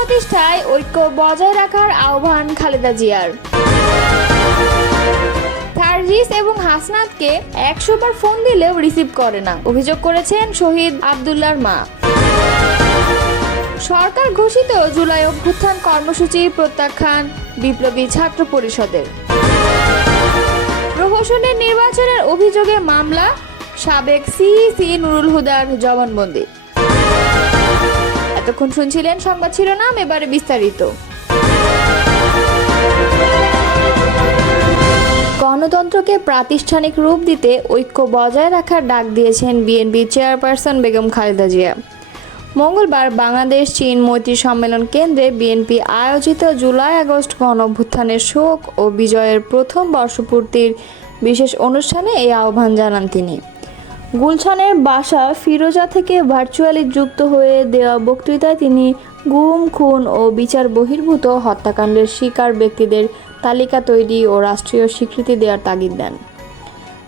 প্রতিষ্ঠায় ঐক্য বজায় রাখার আহ্বান খালেদা জিয়ার। সার্জিস এবং হাসনাতকে একশো বার ফোন দিলেও রিসিভ করে না। অভিযোগ করেছেন শহীদ আবদুল্লার মা। সরকার ঘোষিত জুলাই অভ্যুত্থান কর্মসূচি প্রত্যাখ্যান বিপ্লবী ছাত্র পরিষদের। প্রহসনের নির্বাচনের অভিযোগে মামলা সাবেক সিইসি নুরুল হুদার জবানবন্দি। এতক্ষণ শুনছিলেন সংবাদ শিরোনাম, এবারে বিস্তারিত। গণতন্ত্রকে প্রাতিষ্ঠানিক রূপ দিতে ঐক্য বজায় রাখার ডাক দিয়েছেন বিএনপি চেয়ারপারসন বেগম খালেদা জিয়া। মঙ্গলবার বাংলাদেশ, চীন মৈত্রী সম্মেলন কেন্দ্রে বিএনপি আয়োজিত জুলাই আগস্ট গণ অভ্যুত্থানের শোক ও বিজয়ের প্রথম বর্ষপূর্তির বিশেষ অনুষ্ঠানে এই আহ্বান জানান তিনি। গুলশানের বাসা ফিরোজা থেকে ভার্চুয়ালি যুক্ত হয়ে দেওয়া বক্তৃতায় তিনি গুম, খুন ও বিচার বহির্ভূত হত্যাকাণ্ডের শিকার ব্যক্তিদের তালিকা তৈরি ও রাষ্ট্রীয় স্বীকৃতি দেওয়ার তাগিদ দেন।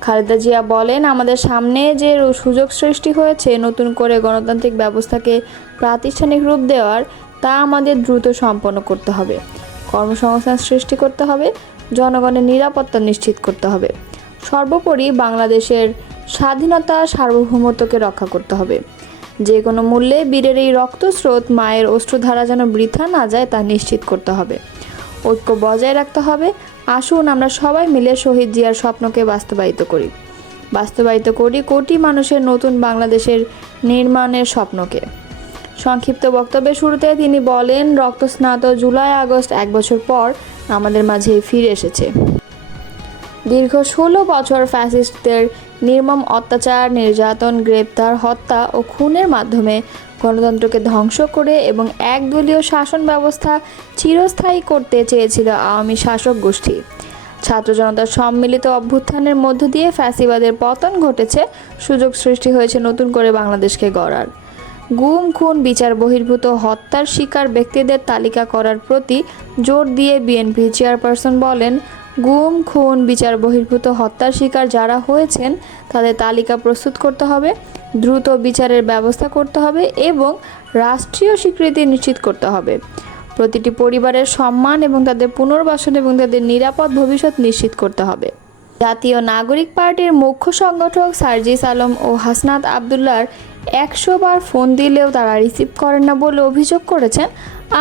খালেদা জিয়া বলেন, আমাদের সামনে যে সুযোগ সৃষ্টি হয়েছে নতুন করে গণতান্ত্রিক ব্যবস্থাকে প্রাতিষ্ঠানিক রূপ দেওয়ার, তা আমাদের দ্রুত সম্পন্ন করতে হবে। কর্মসংস্থান সৃষ্টি করতে হবে, জনগণের নিরাপত্তা নিশ্চিত করতে হবে। সর্বোপরি বাংলাদেশের স্বাধীনতা সার্বভৌমত্বকে রক্ষা করতে হবে। যে কোনো মূল্যে বীরের এই রক্তস্রোত মায়ের অশ্রুধারা যেন বৃথা না যায় তা নিশ্চিত করতে হবে। ঐক্য বজায় রাখতে হবে। আসুন আমরা সবাই মিলে শহীদ জিয়ার স্বপ্নকে বাস্তবায়িত করি। বাস্তবায়িত করি কোটি মানুষের নতুন বাংলাদেশের নির্মাণের স্বপ্নকে। সংক্ষিপ্ত বক্তব্যের শুরুতে তিনি বলেন, রক্তস্নাত জুলাই আগস্ট এক বছর পর আমাদের মাঝে ফিরে এসেছে। দীর্ঘ ষোলো বছর ফ্যাসিস্টদের নির্মম অত্যাচার, নির্যাতন, গ্রেপ্তার, হত্যা ও খুনের মাধ্যমে গণতন্ত্রকে ধ্বংস করে এবং একদলীয় শাসন ব্যবস্থা চিরস্থায়ী করতে চেয়েছিল আওয়ামী শাসক গোষ্ঠী। ছাত্র জনতার সম্মিলিত অভ্যুত্থানের মধ্য দিয়ে ফ্যাসিবাদের পতন ঘটেছে, সুযোগ সৃষ্টি হয়েছে নতুন করে বাংলাদেশকে গড়ার। গুম, খুন, বিচার বহির্ভূত হত্যার শিকার ব্যক্তিদের তালিকা করার প্রতি জোর দিয়ে বিএনপি চেয়ারপারসন বলেন গুম, খুন, বিচার বহির্ভূত হত্যার শিকার যারা হয়েছেন, তাদের তালিকা প্রস্তুত করতে হবে, দ্রুত বিচারের ব্যবস্থা করতে হবে এবং রাষ্ট্রীয় স্বীকৃতি নিশ্চিত করতে হবে। প্রতিটি পরিবারের সম্মান এবং তাদের পুনর্বাসন এবং তাদের নিরাপদ ভবিষ্যৎ নিশ্চিত করতে হবে। জাতীয় নাগরিক পার্টির মুখ্য সংগঠক সার্জিস আলম ও হাসনাত আবদুল্লার একশো বার ফোন দিলেও তারা রিসিভ করেন না বলে অভিযোগ করেছেন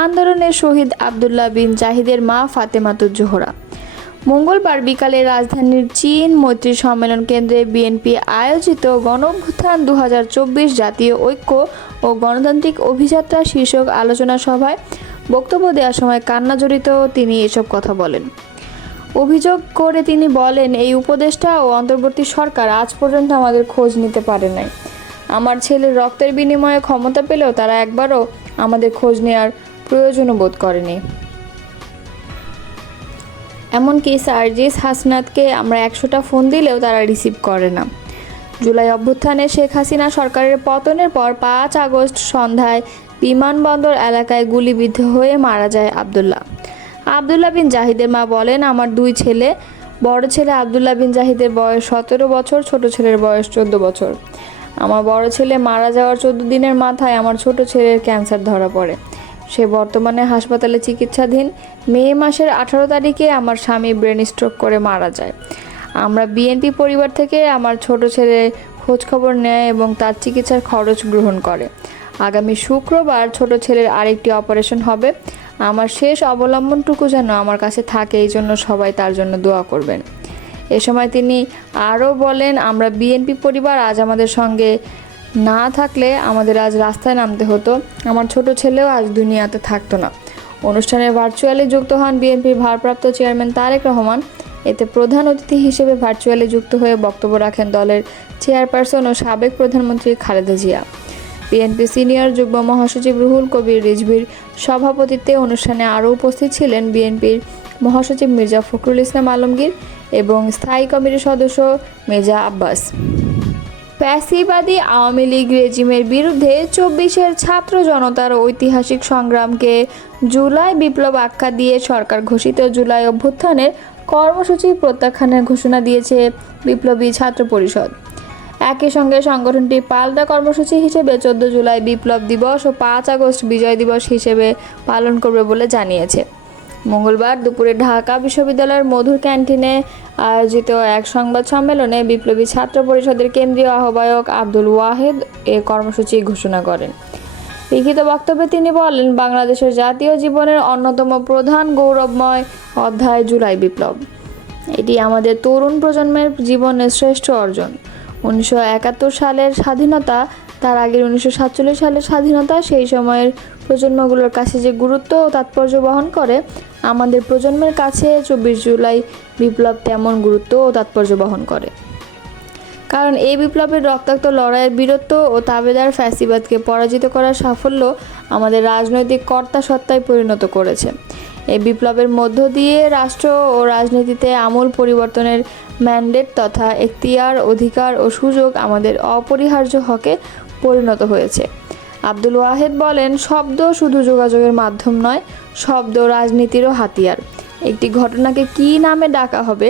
আন্দোলনের শহীদ আবদুল্লাহ বিন জাহিদের মা ফাতেমাতুজ জোহরা মঙ্গলবার বিকালে রাজধানীর চীন মৈত্রী সম্মেলন কেন্দ্রে বিএনপি আয়োজিত গণঅভ্যুত্থান দু জাতীয় ঐক্য ও গণতান্ত্রিক অভিযাত্রা শীর্ষক আলোচনা সভায় বক্তব্য দেওয়ার সময় কান্না জড়িত তিনি এসব কথা বলেন। অভিযোগ করে তিনি বলেন, এই উপদেষ্টা ও অন্তর্বর্তী সরকার আজ পর্যন্ত আমাদের খোঁজ নিতে পারে নাই। আমার ছেলের রক্তের বিনিময়ে ক্ষমতা পেলেও তারা একবারও আমাদের খোঁজ নেওয়ার প্রয়োজনও বোধ করেনি। এমনকি সার্জিস হাসনাতকে আমরা একশোটা ফোন দিলেও তারা রিসিভ করে না। জুলাই অভ্যুত্থানে শেখ হাসিনা সরকারের পতনের পর পাঁচ আগস্ট সন্ধ্যায় বিমানবন্দর এলাকায় গুলিবিদ্ধ হয়ে মারা যায় আবদুল্লাহ। আবদুল্লাহ বিন জাহিদের মা বলেন, আমার দুই ছেলে, বড় ছেলে আবদুল্লাহ বিন জাহিদের বয়স সতেরো বছর, ছোট ছেলের বয়স চোদ্দ বছর। আমার বড় ছেলে মারা যাওয়ার চোদ্দ দিনের মাথায় আমার ছোট ছেলের ক্যান্সার ধরা পড়ে। সে বর্তমানে হাসপাতালে চিকিৎসাধীন, মে মাসের আঠারো তারিখে আমার স্বামী ব্রেন স্ট্রোক করে মারা যায়। আমরা বিএনপি পরিবার থেকে আমার ছোট ছেলে খোঁজখবর নেয় এবং তার চিকিৎসার খরচ গ্রহণ করে। আগামী শুক্রবার ছোট ছেলের আরেকটি অপারেশন হবে। আমার শেষ অবলম্বনটুকু যেন আমার কাছে থাকে, এই জন্য সবাই তার জন্য দোয়া করবেন। এ সময় তিনি আরও বলেন, আমরা বিএনপি পরিবার আজ আমাদের সঙ্গে না থাকলে আমাদের আজ রাস্তায় নামতে হতো। আমার ছোট ছেলেও আজ দুনিয়াতে থাকতো না। অনুষ্ঠানে ভার্চুয়ালি যুক্ত হন বিএনপির ভারপ্রাপ্ত চেয়ারম্যান তারেক রহমান। এতে প্রধান অতিথি হিসেবে ভার্চুয়ালি যুক্ত হয়ে বক্তব্য রাখেন দলের চেয়ারপারসন ও সাবেক প্রধানমন্ত্রী খালেদা জিয়া। বিএনপি সিনিয়র যুগ্ম মহাসচিব রুহুল কবির রিজভির সভাপতিত্বে অনুষ্ঠানে আরও উপস্থিত ছিলেন বিএনপির মহাসচিব মির্জা ফখরুল ইসলাম আলমগীর এবং স্থায়ী কমিটির সদস্য মির্জা আব্বাস। ফ্যাসিবাদী আওয়ামী লীগ রেজিমের বিরুদ্ধে চব্বিশের ছাত্র জনতার ঐতিহাসিক সংগ্রামকে জুলাই বিপ্লব আখ্যা দিয়ে সরকার ঘোষিত জুলাই অভ্যুত্থানের কর্মসূচি প্রত্যাখ্যানের ঘোষণা দিয়েছে বিপ্লবী ছাত্র পরিষদ। একই সঙ্গে সংগঠনটি পাল্টা কর্মসূচি হিসেবে চোদ্দ জুলাই বিপ্লব দিবস ও পাঁচ আগস্ট বিজয় দিবস হিসেবে পালন করবে বলে জানিয়েছে। মঙ্গলবার দুপুরে ঢাকা বিশ্ববিদ্যালয়ের মধুর ক্যান্টিনে আয়োজিত এক সংবাদ সম্মেলনে বিপ্লবী ছাত্র পরিষদের কেন্দ্রীয় আহ্বায়ক আব্দুল ওয়াহেদ এ কর্মসূচি ঘোষণা করেন। লিখিত বক্তব্যে তিনি বলেন, বাংলাদেশের জাতীয় জীবনের অন্যতম প্রধান গৌরবময় অধ্যায় জুলাই বিপ্লব। এটি আমাদের তরুণ প্রজন্মের জীবনের শ্রেষ্ঠ অর্জন। উনিশশো একাত্তর সালের স্বাধীনতা তার আগের উনিশশো সাতচল্লিশ সালের স্বাধীনতা, সেই সময়ের প্রজন্মগুলোর কাছে যে গুরুত্ব ও তাৎপর্য বহন করে, আমাদের প্রজন্মের কাছে চব্বিশ জুলাই বিপ্লব তেমন গুরুত্ব ও তাৎপর্য বহন করে। কারণ এই বিপ্লবের রক্তাক্ত লড়াইয়ের বীরত্ব ও তাবেদার ফ্যাসিবাদকে পরাজিত করার সাফল্য আমাদের রাজনৈতিক কর্তা সত্তায় পরিণত করেছে। এই বিপ্লবের মধ্য দিয়ে রাষ্ট্র ও রাজনীতিতে আমূল পরিবর্তনের ম্যান্ডেট তথা এখতিয়ার, অধিকার ও সুযোগ আমাদের অপরিহার্য হকে পরিণত হয়েছে। আব্দুল ওয়াহেদ বলেন, শব্দ শুধু যোগাযোগের মাধ্যম নয়, শব্দ রাজনীতিরও হাতিয়ার। একটি ঘটনাকে কী নামে ডাকা হবে,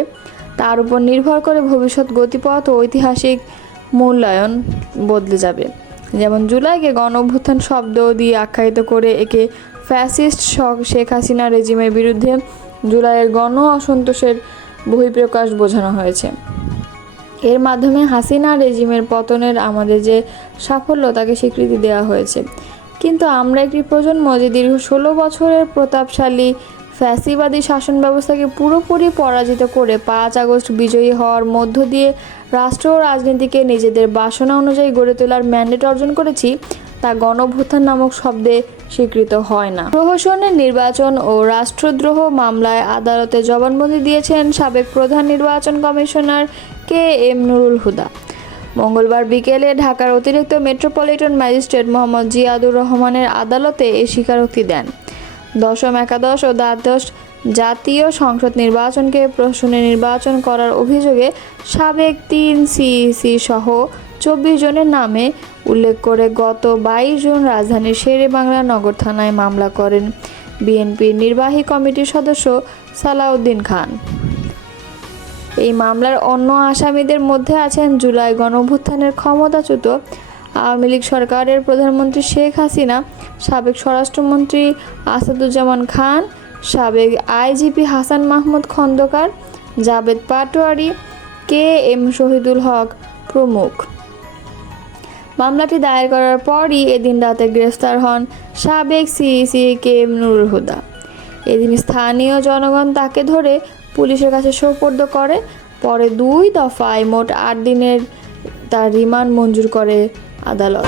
তার উপর নির্ভর করে ভবিষ্যৎ গতিপথ ও ঐতিহাসিক মূল্যায়ন বদলে যাবে। যেমন জুলাইকে গণ অভ্যুত্থান শব্দ দিয়ে আখ্যায়িত করে একে ফ্যাসিস্ট শেখ হাসিনা রেজিমের বিরুদ্ধে জুলাইয়ের গণ অসন্তোষের বহিঃপ্রকাশ বোঝানো হয়েছে। এর মাধ্যমে হাসিনা রেজিমের পতনের আমাদের যে সাফল্য, তাকে স্বীকৃতি দেওয়া হয়েছে। কিন্তু আমরা একটি প্রজন্ম যে দীর্ঘ ষোলো বছরের প্রতাপশালী, ফ্যাসিবাদী শাসন ব্যবস্থাকে পুরোপুরি পরাজিত করে পাঁচ আগস্ট বিজয়ী হওয়ার মধ্য দিয়ে রাষ্ট্র ও রাজনীতিকে নিজেদের বাসনা অনুযায়ী গড়ে তোলার ম্যান্ডেট অর্জন করেছি তা গণভ্যুত্থান নামক শব্দে স্বীকৃত হয় না। প্রহসনের নির্বাচন ও রাষ্ট্রদ্রোহ মামলায় আদালতে জবানবন্দি দিয়েছেন সাবেক প্রধান নির্বাচন commissioner K M Nurul Huda. মঙ্গলবার বিকেলে ঢাকার অতিরিক্ত মেট্রোপলিটন ম্যাজিস্ট্রেট মোহাম্মদ জিয়াদুর রহমানের আদালতে এ স্বীকারোক্তি দেন। দশম একাদশ ও দ্বাদশ জাতীয় সংসদ নির্বাচনকে প্রশ্নে নির্বাচন করার অভিযোগে সাবেক তিন সিইসি সহ চব্বিশ জনের নামে উল্লেখ করে গত বাইশ জুন রাজধানীর শেরে বাংলা নগর থানায় মামলা করেন বিএনপির নির্বাহী কমিটির সদস্য সালাউদ্দিন খান। এই মামলার অন্য আসামিদের মধ্যে আছেন জুলাই গণঅভ্যুত্থানের ক্ষমতাচ্যুত আওয়ামী লীগ সরকারের প্রধানমন্ত্রী শেখ হাসিনা, সাবেক স্বরাষ্ট্রমন্ত্রী আসাদুজ্জামান খান, সাবেক IGP Hasan Mahmud Khandakar, Jabed Patwari, K M Shahidul Haque প্রমুখ। মামলাটি দায়ের করার পরই এদিন রাতে গ্রেফতার হন সাবেক CEC K M Nurul Huda. এদিন স্থানীয় জনগণ তাকে ধরে পুলিশের কাছে সোপর্দ করে, পরে দুই দফায় মোট আট দিনের তার রিমান্ড মঞ্জুর করে আদালত।